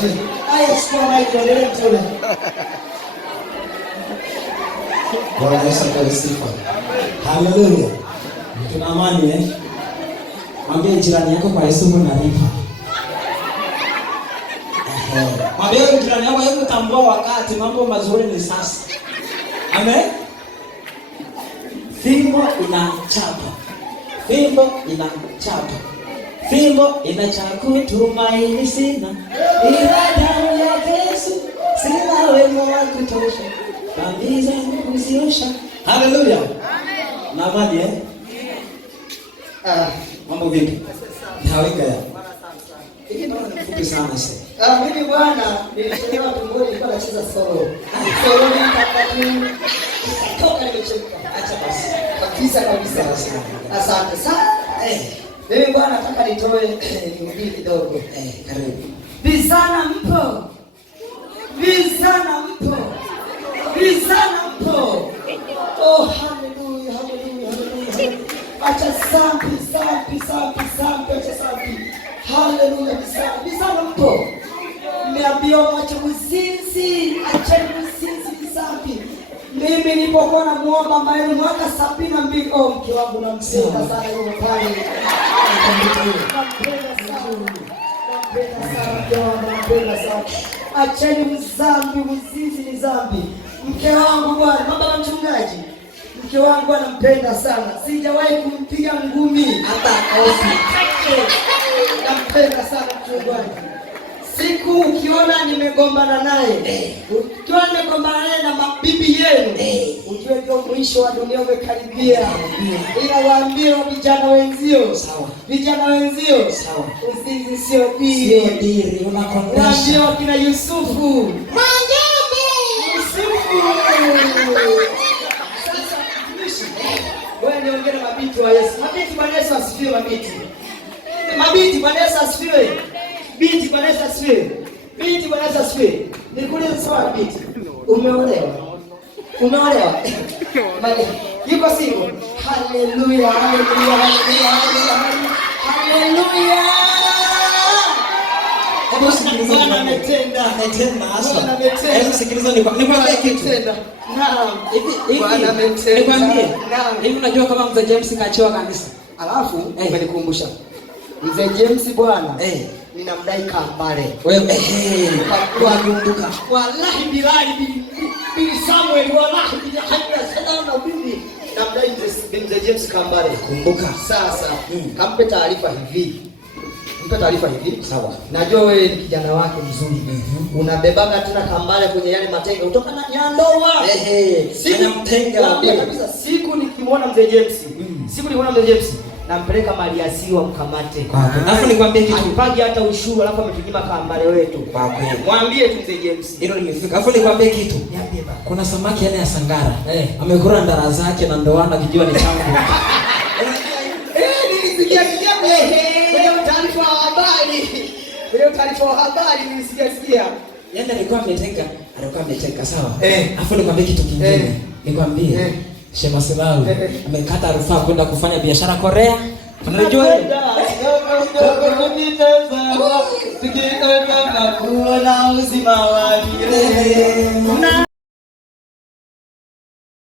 Haya, chukua mic endelee mtule. Bwana Yesu asifiwe. Haleluya. Tuna amani Mwambie jirani yako kwa Yesu unalipa. Mwambie jirani yako hebu tambua wakati mambo mazuri ni sasa. Amen. Fimbo inachapa. Fimbo inachapa. Fimbo inachakua tumaini sina. Ila damu ya Yesu sina wema wa kutosha. Dhambi zangu kuziosha. Haleluya. Amen. Na amani mambo vipi? Naweka ya. Hii naona ni fupi sana sasa. Mimi bwana nilichelewa tumboni nilikuwa nacheza solo. Solo ni takatifu. Toka nimechemka. Acha basi. Kabisa sana. Asante sana. Mimi bwana nataka nitoe nihubiri kidogo. Karibu. Vizana mpo. Vizana mpo. Vizana mpo. Oh, hallelujah, hallelujah, hallelujah. Acha zambi. Acha zambi. Hallelujah, vizana mpo. Mmeambiwa mwache uzinzi. Acheni uzinzi zambi. Mimi nilipokuwa namuomba Maeli mwaka 72, mke wangu nampenda sana yule pale. Nampenda sana. Acheni zambi, uzinzi ni zambi. Mke wangu bwana, baba mchungaji. Mke wangu anampenda sana. Sijawahi kumpiga ngumi hata kofi. Nampenda sana mchungaji. Siku ukiona nimegombana naye, ukiona nimegombana naye na mabibi yenu, ujue ndio mwisho wa dunia umekaribia. Ila waambie vijana wenzio, sawa. Vijana wenzio, sawa. Uzinzi sio diri, unakondesha. Waambie kina Yusufu. Mangambe! Yusufu! Wewe niongee na mabiti wa Yesu. Mabiti Bwana Yesu asifiwe mabiti. Mabiti Bwana Yesu asifiwe. Binti Bwana Yesu asifiwe. Binti Bwana Yesu asifiwe. Nikuulize swali binti. Umeolewa? Umeolewa? Yuko single? Haleluya, haleluya, haleluya, haleluya. Hebu sikiliza Bwana ametenda. Hebu sikiliza nikwambie kitu. Naam. Bwana ametenda. Nikwambie. Hivi unajua kama Mzee James kaachiwa kanisa? Alafu umenikumbusha. Mzee James bwana. Ninamdai kambale. Wewe kwa kumbuka. Wallahi bilali bi Samuel wallahi bijahadia sana na bibi. Namdai Mzee James kambale. Kumbuka. Sasa kampe taarifa hivi. Mpe taarifa hivi. Sawa. Najua wewe ni kijana wake mzuri. Unabebaga tena kambale kwenye yale matenge kutoka na Nyandoa. Sina mtenga kabisa. Siku nikimwona Mzee James. Siku nikimwona Mzee James. Nampeleka mali asiwa mkamate. Alafu nikwambie kitu. Akipagi hata ushuru alafu ametunyima kambale wetu. Kwa kweli. Mwambie tu Mzee James. Hilo limefika. Alafu nikwambie kitu. Niambie baba. Kuna samaki ya Sangara. Amekula ndara zake na ndoana kijua ni changu. Nilisikia kwenye taarifa ya habari nilisikia. Yaani alikuwa ameteka sawa. Alafu nikwambie kitu kingine. Nikwambie Shema Selau amekata rufaa kwenda kufanya biashara Korea. Unajua kuona uzima wa milele.